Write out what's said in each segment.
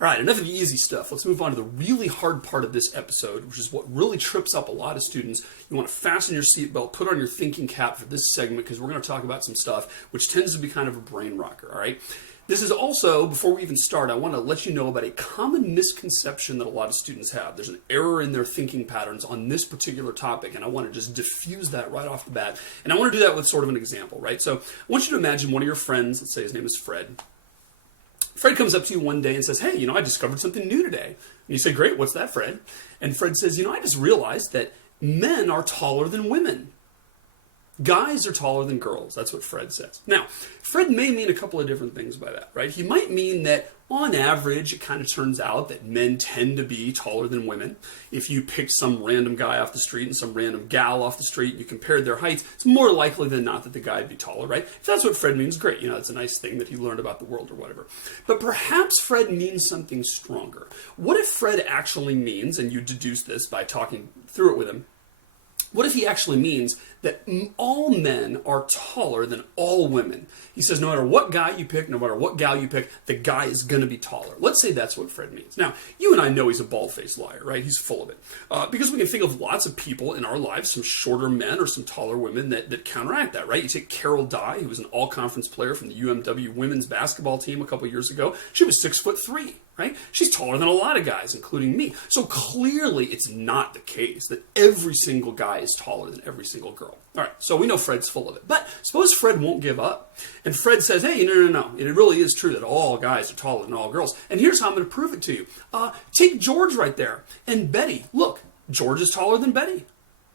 All right, enough of the easy stuff. Let's move on to the really hard part of this episode, which is what really trips up a lot of students. You want to fasten your seatbelt, put on your thinking cap for this segment, because we're going to talk about some stuff which tends to be kind of a brain rocker, all right? This is also, before we even start, I want to let you know about a common misconception that a lot of students have. There's an error in their thinking patterns on this particular topic, and I want to just diffuse that right off the bat. And I want to do that with sort of an example, right? So I want you to imagine one of your friends, let's say his name is Fred. Fred comes up to you one day and says, hey, I discovered something new today. And you say, great, what's that, Fred? And Fred says, I just realized that men are taller than women. Guys are taller than girls. That's what Fred says. Now, Fred may mean a couple of different things by that, right? He might mean that on average, it kind of turns out that men tend to be taller than women. If you pick some random guy off the street and some random gal off the street and you compared their heights, it's more likely than not that the guy would be taller, right? If that's what Fred means, great. It's a nice thing that he learned about the world or whatever. But perhaps Fred means something stronger. What if Fred actually means, and you deduce this by talking through it with him, what if he actually means that all men are taller than all women? He says no matter what guy you pick, no matter what gal you pick, the guy is going to be taller. Let's say that's what Fred means. Now, you and I know he's a bald-faced liar, right? He's full of it. Because we can think of lots of people in our lives, some shorter men or some taller women that counteract that, right? You take Carol Dye, who was an all-conference player from the UMW women's basketball team a couple years ago. She was 6'3". Right? She's taller than a lot of guys, including me. So clearly it's not the case that every single guy is taller than every single girl. All right, so we know Fred's full of it. But suppose Fred won't give up. And Fred says, hey, no. It really is true that all guys are taller than all girls. And here's how I'm going to prove it to you. Take George right there and Betty. Look, George is taller than Betty.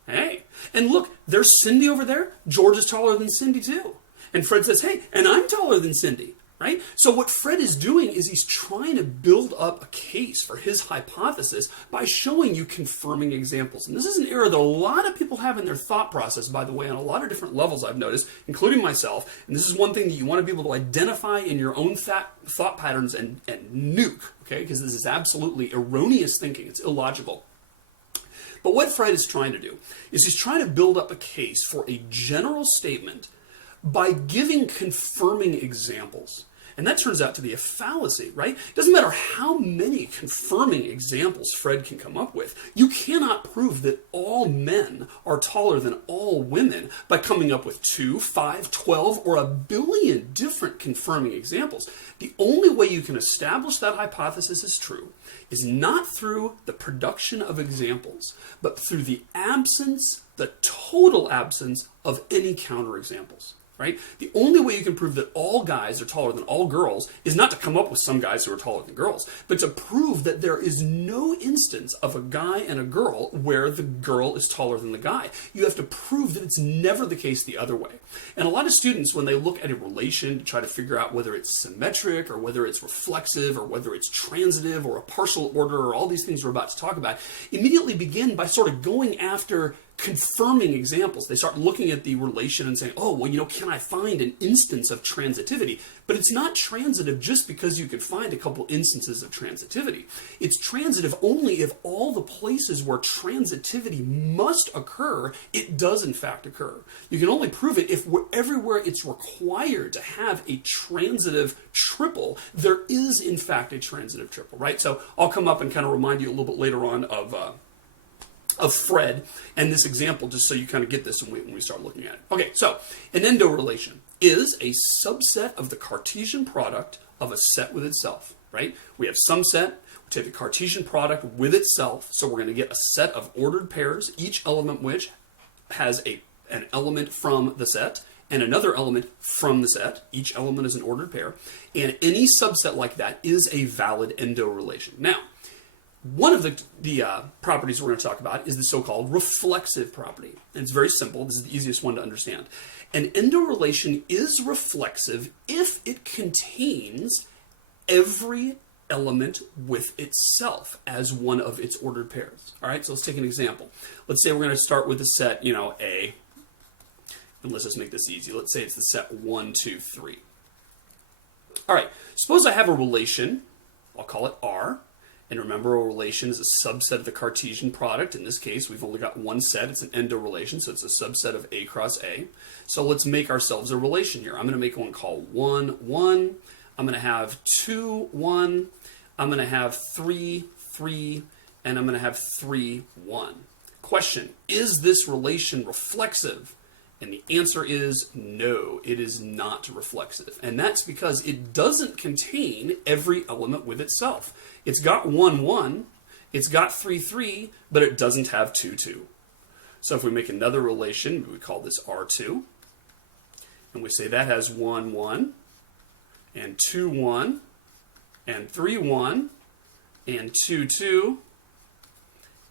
Hey. And look, there's Cindy over there. George is taller than Cindy too. And Fred says, hey, and I'm taller than Cindy. Right? So what Fred is doing is he's trying to build up a case for his hypothesis by showing you confirming examples. And this is an error that a lot of people have in their thought process, by the way, on a lot of different levels I've noticed, including myself. And this is one thing that you want to be able to identify in your own thought patterns and nuke, okay? Because this is absolutely erroneous thinking. It's illogical. But what Fred is trying to do is he's trying to build up a case for a general statement by giving confirming examples. And that turns out to be a fallacy, right? It doesn't matter how many confirming examples Fred can come up with. You cannot prove that all men are taller than all women by coming up with 2, 5, 12, or a billion different confirming examples. The only way you can establish that hypothesis is true is not through the production of examples, but through the total absence of any counterexamples. Right? The only way you can prove that all guys are taller than all girls is not to come up with some guys who are taller than girls, but to prove that there is no instance of a guy and a girl where the girl is taller than the guy. You have to prove that it's never the case the other way. And a lot of students, when they look at a relation to try to figure out whether it's symmetric or whether it's reflexive or whether it's transitive or a partial order or all these things we're about to talk about, immediately begin by sort of going after confirming examples. They start looking at the relation and saying, oh, well, can I find an instance of transitivity? But it's not transitive just because you could find a couple instances of transitivity. It's transitive only if all the places where transitivity must occur, it does in fact occur. You can only prove it if everywhere it's required to have a transitive triple, there is in fact a transitive triple, right? So I'll come up and kind of remind you a little bit later on of Fred and this example, just so you kind of get this when we start looking at it. Okay, so an endo relation is a subset of the Cartesian product of a set with itself, right? We have some set, we take the Cartesian product with itself, so we're going to get a set of ordered pairs, each element which has an element from the set and another element from the set. Each element is an ordered pair, and any subset like that is a valid endo relation. Now, one of the properties we're going to talk about is the so-called reflexive property. And it's very simple. This is the easiest one to understand. An endo relation is reflexive if it contains every element with itself as one of its ordered pairs. All right, so let's take an example. Let's say we're going to start with the set, A. And let's just make this easy. Let's say it's the set 1, 2, 3. All right, suppose I have a relation. I'll call it R. And remember, a relation is a subset of the Cartesian product. In this case, we've only got one set. It's an endo relation, so it's a subset of A cross A. So let's make ourselves a relation here. I'm going to make one called 1, 1. I'm going to have 2, 1. I'm going to have 3, 3, and I'm going to have 3, 1. Question, is this relation reflexive? And the answer is no, it is not reflexive. And that's because it doesn't contain every element with itself. It's got 1, 1, it's got 3, 3, but it doesn't have 2, 2. So if we make another relation, we call this R2, and we say that has 1, 1, and 2, 1, and 3, 1, and 2, 2,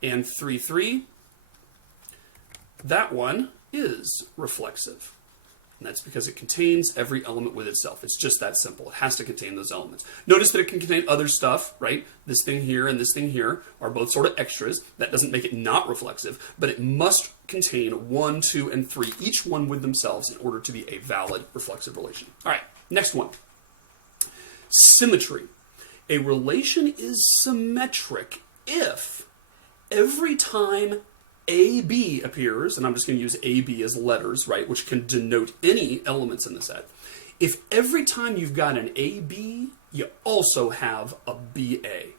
and 3, 3, that one is reflexive. And that's because it contains every element with itself. It's just that simple. It has to contain those elements. Notice that it can contain other stuff, right? This thing here and this thing here are both sort of extras. That doesn't make it not reflexive, but it must contain 1, 2, and 3, each one with themselves in order to be a valid reflexive relation. All right, next one. Symmetry. A relation is symmetric if every time AB appears, and I'm just going to use AB as letters, right, which can denote any elements in the set. If every time you've got an AB, you also have a BA.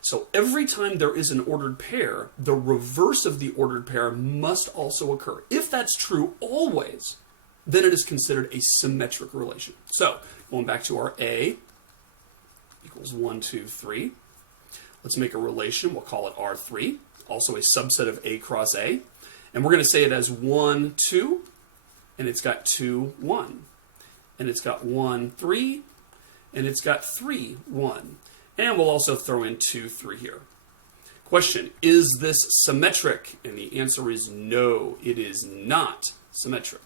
So every time there is an ordered pair, the reverse of the ordered pair must also occur. If that's true always, then it is considered a symmetric relation. So going back to our A equals 1, 2, 3. Let's make a relation. We'll call it R3. Also a subset of A cross A. And we're going to say it has 1, 2, and it's got 2, 1. And it's got 1, 3, and it's got 3, 1. And we'll also throw in 2, 3 here. Question, is this symmetric? And the answer is no, it is not symmetric.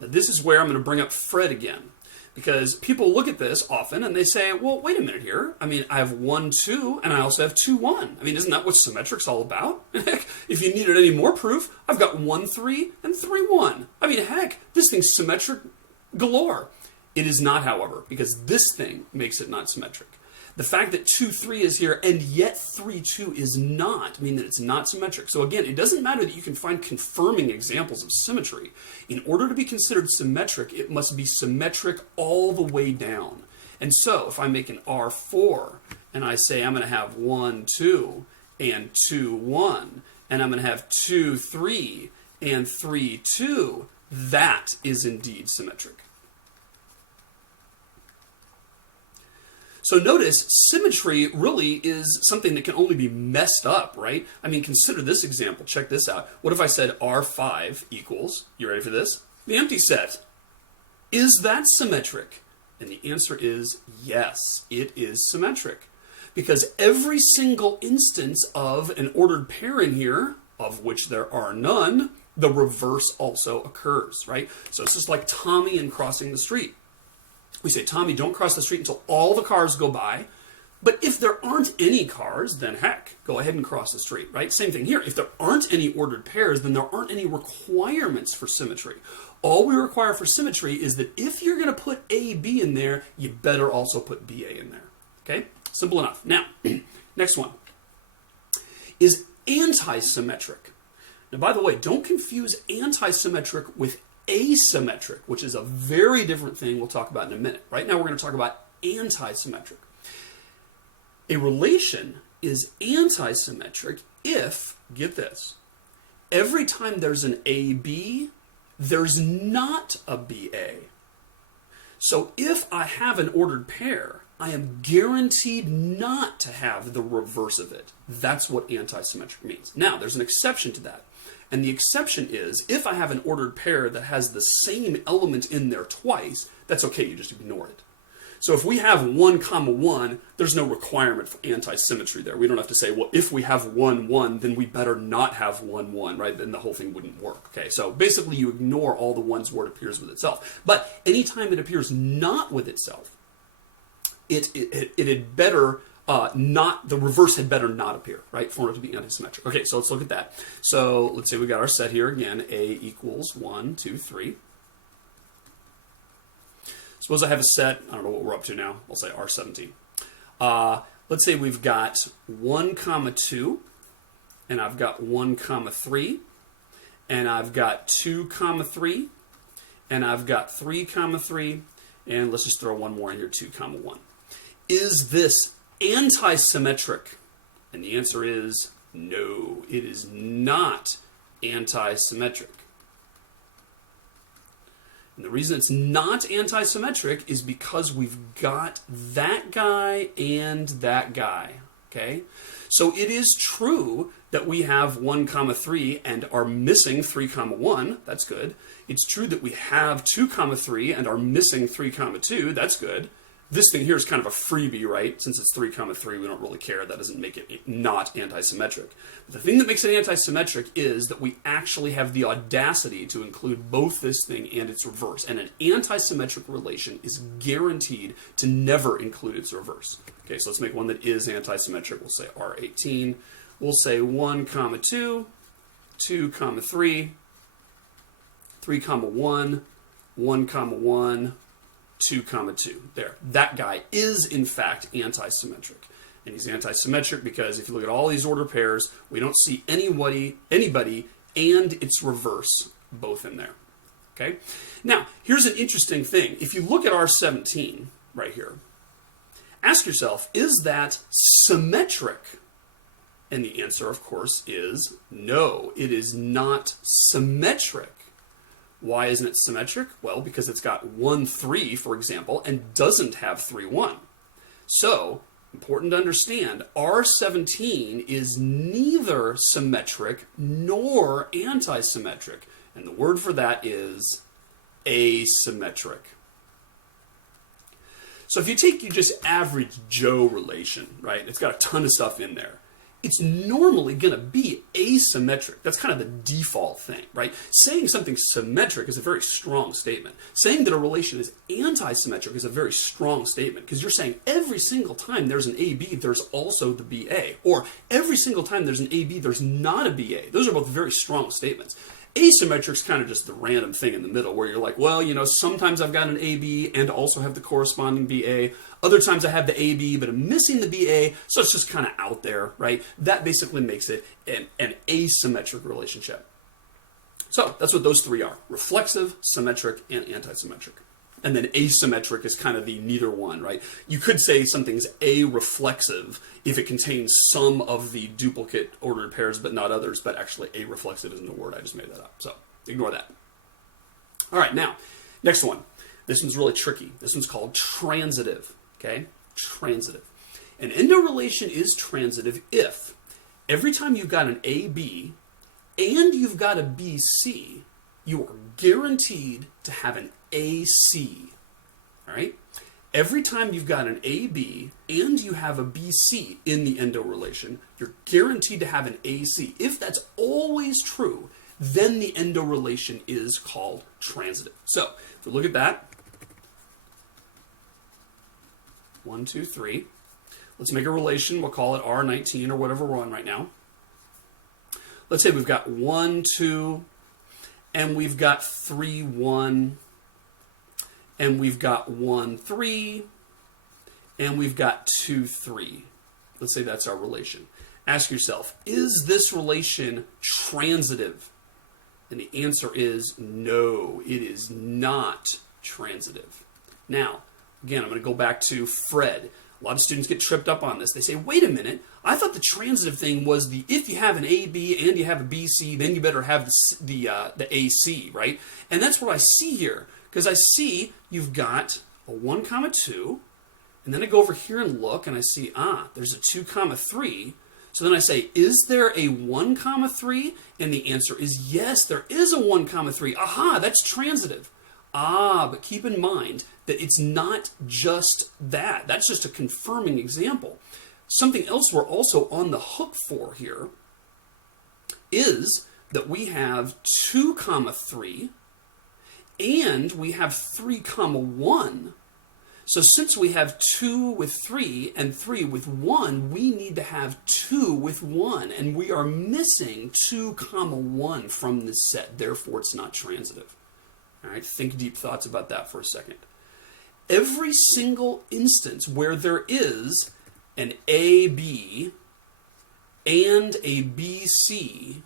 Now this is where I'm going to bring up Fred again. Because people look at this often and they say, well, wait a minute here. I mean, I have 1, 2, and I also have 2, 1. I mean, isn't that what symmetric's all about? Heck, if you needed any more proof, I've got 1, 3, and 3, 1. I mean, heck, this thing's symmetric galore. It is not, however, because this thing makes it not symmetric. The fact that 2, 3 is here and yet 3, 2 is not mean that it's not symmetric. So again, it doesn't matter that you can find confirming examples of symmetry. In order to be considered symmetric, it must be symmetric all the way down. And so if I make an R4 and I say I'm going to have 1, 2 and 2, 1, and I'm going to have 2, 3 and 3, 2, that is indeed symmetric. So notice, symmetry really is something that can only be messed up, right? I mean, consider this example. Check this out. What if I said R5 equals, you ready for this? The empty set. Is that symmetric? And the answer is yes, it is symmetric. Because every single instance of an ordered pair in here, of which there are none, the reverse also occurs, right? So it's just like Tommy and crossing the street. We say, Tommy, don't cross the street until all the cars go by. But if there aren't any cars, then heck, go ahead and cross the street, right? Same thing here. If there aren't any ordered pairs, then there aren't any requirements for symmetry. All we require for symmetry is that if you're going to put A, B in there, you better also put BA in there. Okay? Simple enough. Now, next one is antisymmetric. Now, by the way, don't confuse antisymmetric with asymmetric, which is a very different thing we'll talk about in a minute. Right now we're going to talk about antisymmetric. A relation is antisymmetric if, get this, every time there's an AB, there's not a BA. So if I have an ordered pair, I am guaranteed not to have the reverse of it. That's what antisymmetric means. Now, there's an exception to that. And the exception is, if I have an ordered pair that has the same element in there twice, that's okay, you just ignore it. So if we have 1, 1, there's no requirement for anti-symmetry there. We don't have to say, well, if we have 1, 1, then we better not have 1, 1, right? Then the whole thing wouldn't work, okay? So basically you ignore all the ones where it appears with itself. But anytime it appears not with itself, it had better the reverse had better not appear, right, for it to be antisymmetric. Okay, so let's look at that. So let's say we got our set here again, A equals 1, 2, 3. Suppose I have a set, I don't know what we're up to now, I'll say R17. Let's say we've got 1, 2, and I've got 1, 3, and I've got 2, 3, and I've got 3, 3, and let's just throw one more in here, 2, 1. Is this antisymmetric? And the answer is no, it is not antisymmetric. And the reason it's not antisymmetric is because we've got that guy and that guy. Okay? So it is true that we have 1, 3 and are missing 3, 1. That's good. It's true that we have 2, 3 and are missing 3, 2. That's good. This thing here is kind of a freebie, right? Since it's 3, 3, we don't really care. That doesn't make it not antisymmetric. But the thing that makes it antisymmetric is that we actually have the audacity to include both this thing and its reverse. And an antisymmetric relation is guaranteed to never include its reverse. Okay, so let's make one that is antisymmetric. We'll say R18. We'll say 1, 2, 2, 3, 3, 1, 1, 1, 2, 2. There. That guy is, in fact, antisymmetric. And he's antisymmetric because if you look at all these ordered pairs, we don't see anybody and its reverse both in there. Okay? Now, here's an interesting thing. If you look at R17 right here, ask yourself, is that symmetric? And the answer, of course, is no. It is not symmetric. Why isn't it symmetric? Well, because it's got 1, 3, for example, and doesn't have 3, 1. So, important to understand, R17 is neither symmetric nor antisymmetric. And the word for that is asymmetric. So if you take your just average Joe relation, right, it's got a ton of stuff in there. It's normally going to be asymmetric. That's kind of the default thing, right? Saying something's symmetric is a very strong statement. Saying that a relation is antisymmetric is a very strong statement because you're saying every single time there's an AB, there's also the BA. Or every single time there's an AB, there's not a BA. Those are both very strong statements. Asymmetric is kind of just the random thing in the middle where you're like, well, you know, sometimes I've got an AB and also have the corresponding BA. Other times I have the AB, but I'm missing the BA, so it's just kind of out there, right? That basically makes it an asymmetric relationship. So that's what those three are: reflexive, symmetric, and antisymmetric. And then asymmetric is kind of the neither one, right? You could say something's areflexive if it contains some of the duplicate ordered pairs but not others, but actually areflexive isn't a word. I just made that up. So ignore that. All right, now, next one. This one's really tricky. This one's called transitive, okay? Transitive. An endo relation is transitive if every time you've got an AB and you've got a BC, you are guaranteed to have an AC, all right? Every time you've got an AB and you have a BC in the endo relation, you're guaranteed to have an AC. If that's always true, then the endo relation is called transitive. So, if we look at that, 1, 2, 3. Let's make a relation. We'll call it R19 or whatever we're on right now. Let's say we've got 1, 2, and we've got 3, 1, and we've got 1, 3, and we've got 2, 3. Let's say that's our relation. Ask yourself, is this relation transitive? And the answer is no, it is not transitive. Now, again, I'm going to go back to Fred. A lot of students get tripped up on this. They say, wait a minute, I thought the transitive thing was the if you have an AB and you have a BC, then you better have the AC, right? And that's what I see here, because I see you've got a 1, 2, and then I go over here and look, and I see, there's a 2, 3. So then I say, is there a 1, 3? And the answer is yes, there is a 1, 3. Aha, that's transitive. But keep in mind that it's not just that. That's just a confirming example. Something else we're also on the hook for here is that we have 2, 3, and we have 3, 1. So since we have 2 with 3 and 3 with 1, we need to have 2 with 1, and we are missing 2, 1 from this set. Therefore, it's not transitive. All right, think deep thoughts about that for a second. Every single instance where there is an AB and a BC,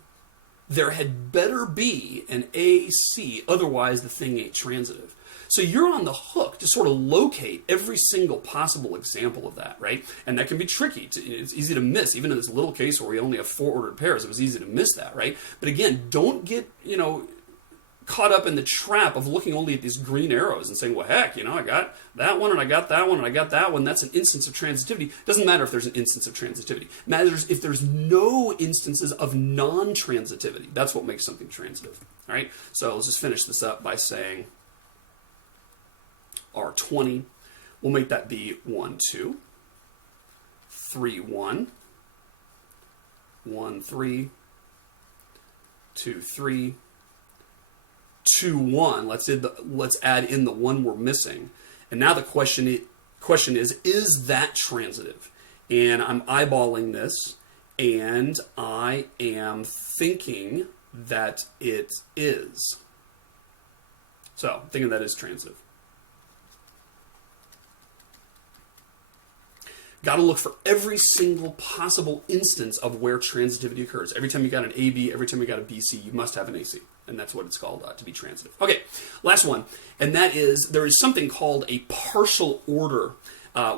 there had better be an AC, otherwise the thing ain't transitive. So you're on the hook to sort of locate every single possible example of that, right? And that can be tricky. It's easy to miss. Even in this little case where we only have 4 ordered pairs, it was easy to miss that, right? But again, don't get, caught up in the trap of looking only at these green arrows and saying, well, heck, I got that one and I got that one and I got that one. That's an instance of transitivity. Doesn't matter if there's an instance of transitivity. It matters if there's no instances of non-transitivity. That's what makes something transitive. All right, so let's just finish this up by saying R20. We'll make that be 1, 2, 3, 1, 1, 3, 2, 3, 2, 1. Let's add in the one we're missing. And now the question is that transitive? And I'm eyeballing this, and I am thinking that it is. So, I'm thinking that is transitive. Got to look for every single possible instance of where transitivity occurs. Every time you got an AB, every time you got a BC, you must have an AC. And that's what it's called, to be transitive. Okay, last one. And that is, there is something called a partial order,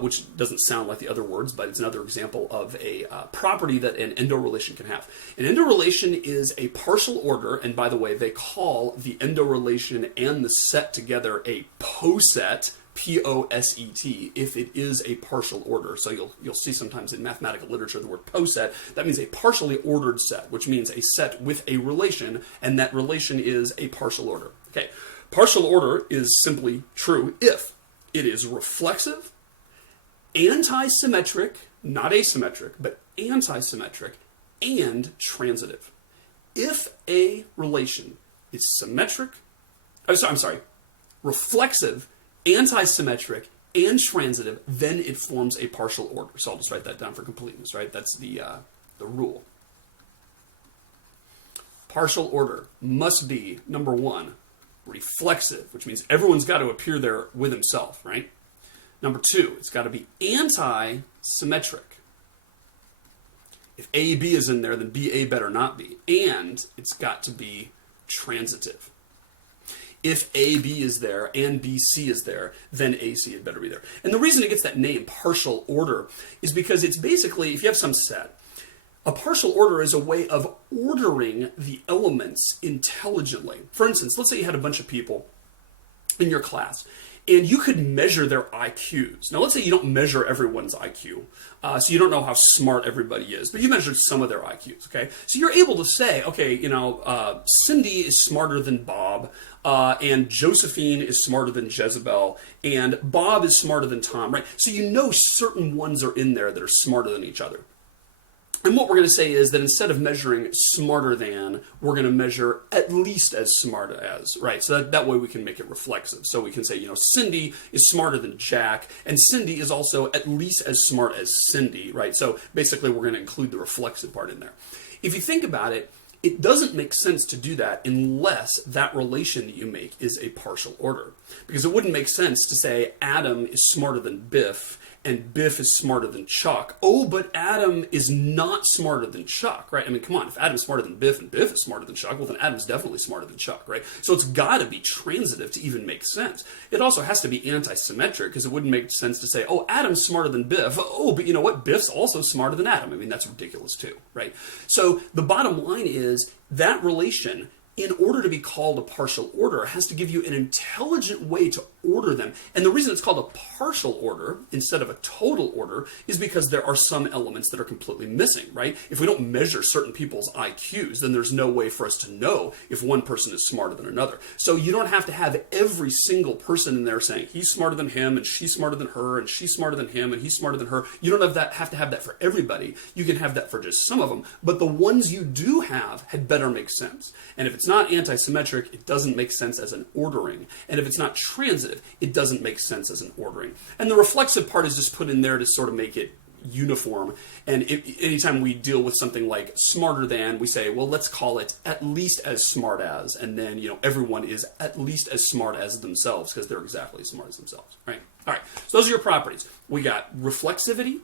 which doesn't sound like the other words, but it's another example of a property that an endo relation can have. An endo relation is a partial order, and by the way, they call the endo relation and the set together a poset, P-O-S-E-T, if it is a partial order. So you'll see sometimes in mathematical literature the word poset. That means a partially ordered set, which means a set with a relation, and that relation is a partial order. Okay, partial order is simply true if it is reflexive, antisymmetric, not asymmetric, but antisymmetric, and transitive. If a relation is reflexive, antisymmetric, and transitive, then it forms a partial order. So I'll just write that down for completeness, right? That's the rule. Partial order must be, number 1, reflexive, which means everyone's got to appear there with himself, right? Number 2, it's got to be antisymmetric. If AB is in there, then BA better not be. And it's got to be transitive. If AB is there and BC is there, then AC had better be there. And the reason it gets that name, partial order, is because it's basically, if you have some set, a partial order is a way of ordering the elements intelligently. For instance, let's say you had a bunch of people in your class, and you could measure their IQs. Now, let's say you don't measure everyone's IQ, so you don't know how smart everybody is, but you measured some of their IQs, okay? So you're able to say, okay, Cindy is smarter than Bob, and Josephine is smarter than Jezebel, and Bob is smarter than Tom, right? So you know certain ones are in there that are smarter than each other. And what we're going to say is that instead of measuring smarter than, we're going to measure at least as smart as, right? So that way we can make it reflexive. So we can say, Cindy is smarter than Jack, and Cindy is also at least as smart as Cindy, right? So basically we're going to include the reflexive part in there. If you think about it, it doesn't make sense to do that unless that relation that you make is a partial order. Because it wouldn't make sense to say Adam is smarter than Biff, and Biff is smarter than Chuck. Oh, but Adam is not smarter than Chuck, right? I mean, come on, if Adam's smarter than Biff and Biff is smarter than Chuck, well, then Adam's definitely smarter than Chuck, right? So it's got to be transitive to even make sense. It also has to be antisymmetric, because it wouldn't make sense to say, oh, Adam's smarter than Biff. Oh, but you know what? Biff's also smarter than Adam. I mean, that's ridiculous too, right? So the bottom line is that relation, in order to be called a partial order, has to give you an intelligent way to order them. And the reason it's called a partial order instead of a total order is because there are some elements that are completely missing, right? If we don't measure certain people's IQs, then there's no way for us to know if one person is smarter than another. So you don't have to have every single person in there saying he's smarter than him and she's smarter than her and she's smarter than him and he's smarter than her. You don't have to have that for everybody. You can have that for just some of them. But the ones you do have had better make sense. And if it's not antisymmetric, it doesn't make sense as an ordering. And if it's not transitive, it doesn't make sense as an ordering. And the reflexive part is just put in there to sort of make it uniform. And anytime we deal with something like smarter than, we say, well, let's call it at least as smart as. And then, everyone is at least as smart as themselves because they're exactly as smart as themselves, right? All right, so those are your properties. We got reflexivity,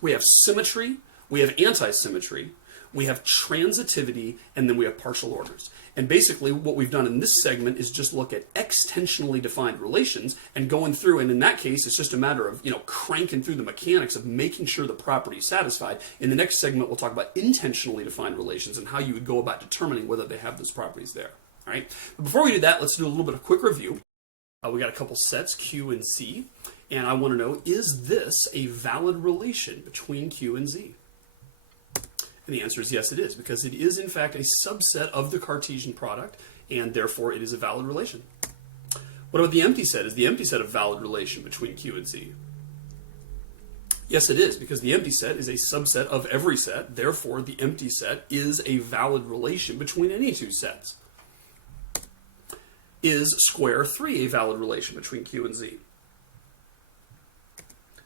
we have symmetry, we have antisymmetry, we have transitivity, and then we have partial orders. And basically what we've done in this segment is just look at extensionally defined relations and going through, and in that case it's just a matter of cranking through the mechanics of making sure the property is satisfied. In the next segment we'll talk about intentionally defined relations and how you would go about determining whether they have those properties there. All right. But before we do that, let's do a little bit of quick review. We got a couple sets, Q and Z, and I want to know, is this a valid relation between Q and Z? And the answer is yes, it is, because it is in fact a subset of the Cartesian product, and therefore it is a valid relation. What about the empty set? Is the empty set a valid relation between Q and Z? Yes, it is, because the empty set is a subset of every set, therefore the empty set is a valid relation between any two sets. Is square 3 a valid relation between Q and Z?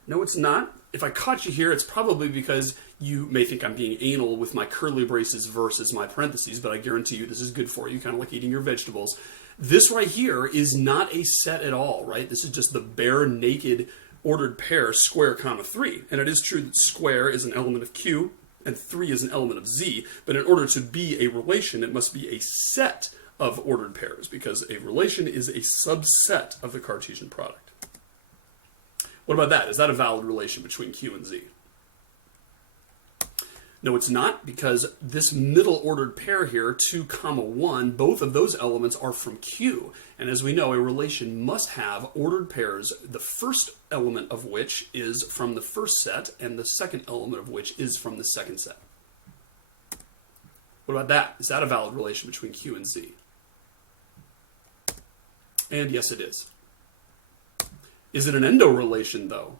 No, it's not. If I caught you here, it's probably because you may think I'm being anal with my curly braces versus my parentheses, but I guarantee you this is good for you, kind of like eating your vegetables. This right here is not a set at all, right? This is just the bare, naked, ordered pair, square, comma 3. And it is true that square is an element of Q and 3 is an element of Z, but in order to be a relation, it must be a set of ordered pairs, because a relation is a subset of the Cartesian product. What about that? Is that a valid relation between Q and Z? No, it's not, because this middle ordered pair here, 2, 1, both of those elements are from Q. And as we know, a relation must have ordered pairs, the first element of which is from the first set, and the second element of which is from the second set. What about that? Is that a valid relation between Q and Z? And yes, it is. Is it an endo relation, though?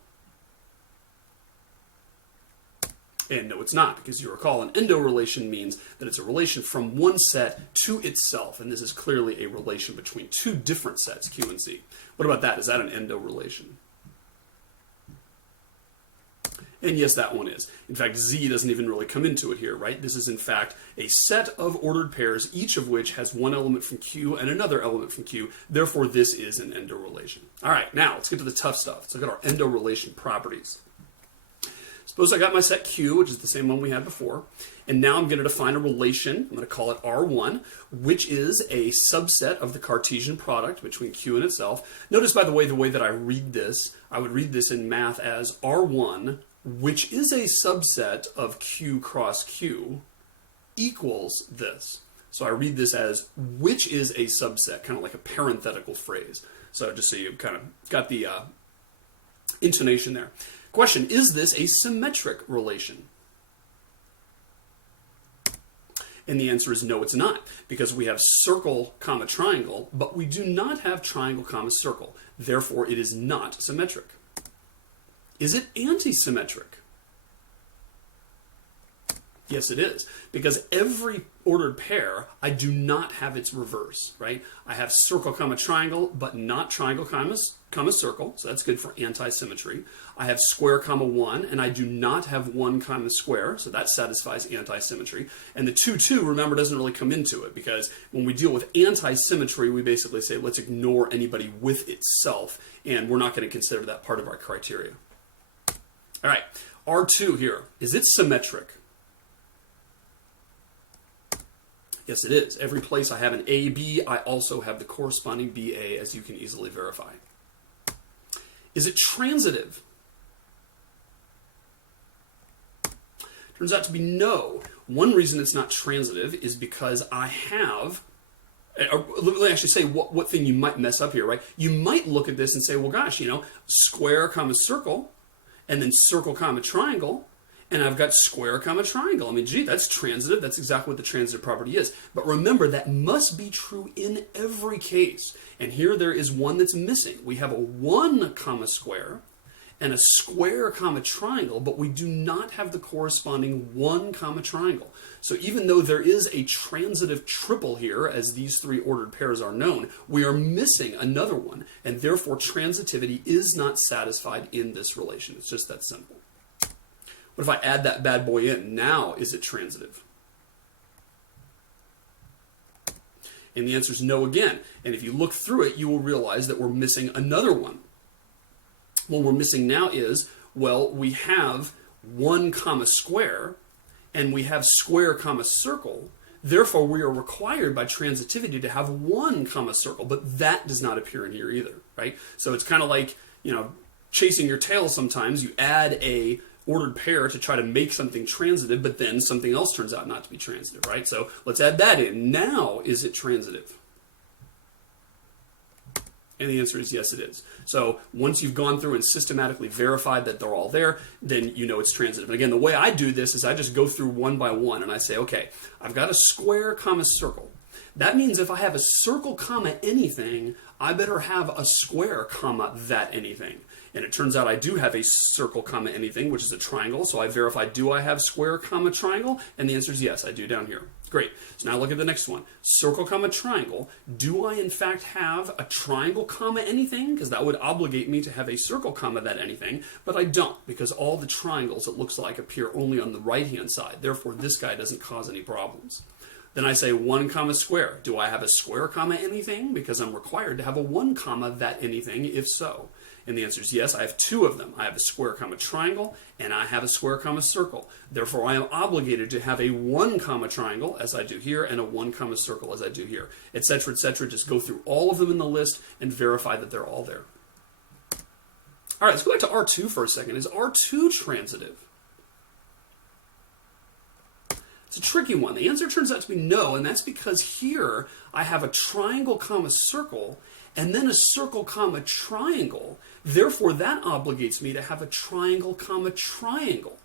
And no, it's not, because you recall an endo relation means that it's a relation from one set to itself, and this is clearly a relation between two different sets, Q and Z. What about that? Is that an endo relation? And yes, that one is. In fact, Z doesn't even really come into it here, right? This is in fact a set of ordered pairs, each of which has one element from Q and another element from Q. Therefore, this is an endo relation. All right, now let's get to the tough stuff. Let's look at our endo relation properties. Suppose I got my set Q, which is the same one we had before, and now I'm going to define a relation. I'm going to call it R1, which is a subset of the Cartesian product between Q and itself. Notice, by the way that I read this, I would read this in math as R1, which is a subset of Q cross Q, equals this. So I read this as which is a subset, kind of like a parenthetical phrase. So just so you kind of got the intonation there. Question, is this a symmetric relation? And the answer is no, it's not, because we have circle, comma, triangle, but we do not have triangle, comma, circle. Therefore, it is not symmetric. Is it antisymmetric? Yes, it is, because every ordered pair, I do not have its reverse, right? I have circle, comma, triangle, but not triangle, comma, circle, so that's good for antisymmetry. I have square, comma, 1, and I do not have 1, comma, square, so that satisfies antisymmetry. And the 2, 2, remember, doesn't really come into it, because when we deal with antisymmetry, we basically say, let's ignore anybody with itself, and we're not going to consider that part of our criteria. All right, R2 here, is it symmetric? Yes, it is. Every place I have an AB, I also have the corresponding BA, as you can easily verify. Is it transitive? Turns out to be no. One reason it's not transitive is because I have, let me actually say what thing you might mess up here, right? You might look at this and say, well, gosh, square, comma, circle, and then circle, comma, triangle, and I've got square, comma, triangle. I mean, gee, that's transitive. That's exactly what the transitive property is. But remember, that must be true in every case. And here there is one that's missing. We have a 1, comma, square and a square, comma, triangle, but we do not have the corresponding 1, comma, triangle. So even though there is a transitive triple here, as these three ordered pairs are known, we are missing another one, and therefore transitivity is not satisfied in this relation. It's just that simple. What if I add that bad boy in? Now, is it transitive? And the answer is no again. And if you look through it, you will realize that we're missing another one. What we're missing now is, well, we have 1, comma, square, and we have square comma circle, therefore we are required by transitivity to have 1 comma circle, but that does not appear in here either, right? So it's kind of like, chasing your tail sometimes. You add a ordered pair to try to make something transitive, but then something else turns out not to be transitive, right? So let's add that in. Now, is it transitive? And the answer is yes, it is. So once you've gone through and systematically verified that they're all there, then you know it's transitive. And again, the way I do this is I just go through one by one and I say, okay, I've got a square comma circle. That means if I have a circle comma anything, I better have a square comma that anything. And it turns out I do have a circle comma anything, which is a triangle. So I verify, do I have square comma triangle? And the answer is yes, I do down here. Great. So now look at the next one. Circle comma triangle. Do I in fact have a triangle comma anything? Because that would obligate me to have a circle comma that anything. But I don't, because all the triangles, it looks like, appear only on the right-hand side. Therefore, this guy doesn't cause any problems. Then I say 1 comma square. Do I have a square comma anything? Because I'm required to have a 1 comma that anything, if so. And the answer is yes, I have 2 of them. I have a square comma triangle, and I have a square comma circle. Therefore, I am obligated to have a 1 comma triangle, as I do here, and a 1 comma circle, as I do here, etc., etc. Just go through all of them in the list and verify that they're all there. All right, let's go back to R2 for a second. Is R2 transitive? It's a tricky one. The answer turns out to be no, and that's because here I have a triangle comma circle and then a circle comma triangle. Therefore, that obligates me to have a triangle comma triangle.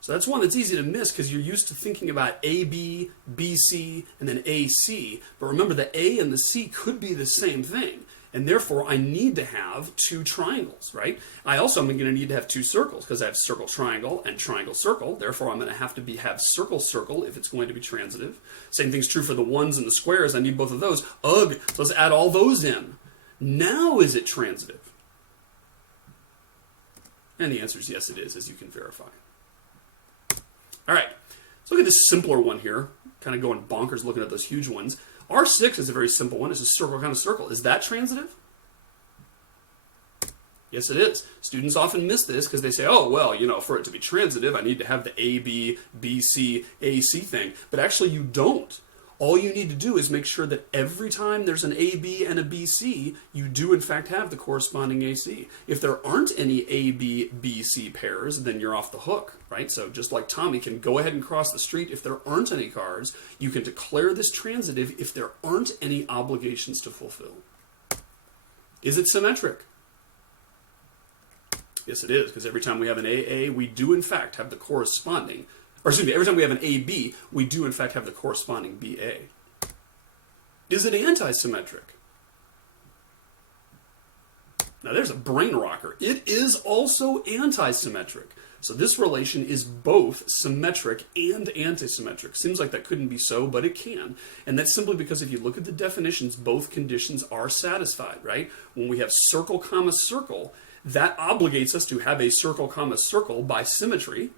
So that's one that's easy to miss because you're used to thinking about AB, BC, and then AC. But remember, the A and the C could be the same thing. And therefore, I need to have 2 triangles, right? I also am going to need to have 2 circles because I have circle, triangle, and triangle, circle. Therefore, I'm going to have to have circle, circle if it's going to be transitive. Same thing's true for the 1s and the squares. I need both of those. Ugh, so let's add all those in. Now is it transitive? And the answer is yes, it is, as you can verify. All right, let's look at this simpler one here. Kind of going bonkers looking at those huge ones. R6 is a very simple one. It's a circle kind of circle. Is that transitive? Yes, it is. Students often miss this because they say, oh, well, for it to be transitive, I need to have the AB, BC, AC thing. But actually, you don't. All you need to do is make sure that every time there's an AB and a BC, you do in fact have the corresponding AC. If there aren't any AB, BC pairs, then you're off the hook, right? So just like Tommy can go ahead and cross the street if there aren't any cars, you can declare this transitive if there aren't any obligations to fulfill. Is it symmetric? Yes, it is, because every time we have an AA, we do in fact have the corresponding, every time we have an AB, we do in fact have the corresponding BA. Is it antisymmetric? Now there's a brain rocker. It is also antisymmetric. So this relation is both symmetric and antisymmetric. Seems like that couldn't be so, but it can. And that's simply because if you look at the definitions, both conditions are satisfied, right? When we have circle comma circle, that obligates us to have a circle comma circle by symmetry.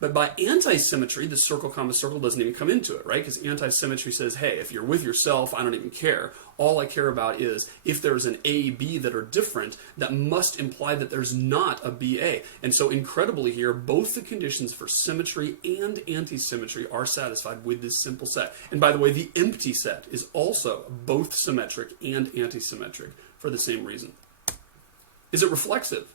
But by antisymmetry, the circle comma circle doesn't even come into it, right? Because antisymmetry says, hey, if you're with yourself, I don't even care. All I care about is if there's an A, B that are different, that must imply that there's not a BA. And so incredibly here, both the conditions for symmetry and antisymmetry are satisfied with this simple set. And by the way, the empty set is also both symmetric and antisymmetric for the same reason. Is it reflexive?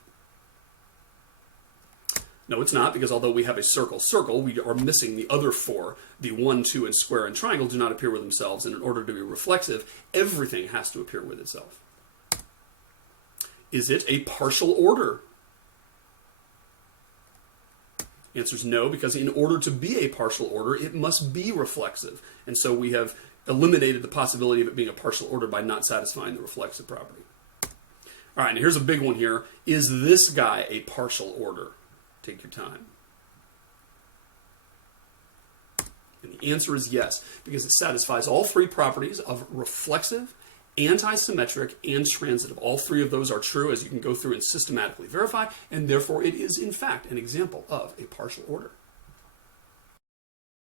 No, it's not, because although we have a circle, circle, we are missing the other 4. The 1, 2, and square and triangle do not appear with themselves, and in order to be reflexive, everything has to appear with itself. Is it a partial order? Answer is no, because in order to be a partial order, it must be reflexive. And so we have eliminated the possibility of it being a partial order by not satisfying the reflexive property. All right, and here's a big one here. Is this guy a partial order? Take your time. And the answer is yes, because it satisfies all 3 properties of reflexive, antisymmetric, and transitive. All 3 of those are true, as you can go through and systematically verify, and therefore it is in fact an example of a partial order.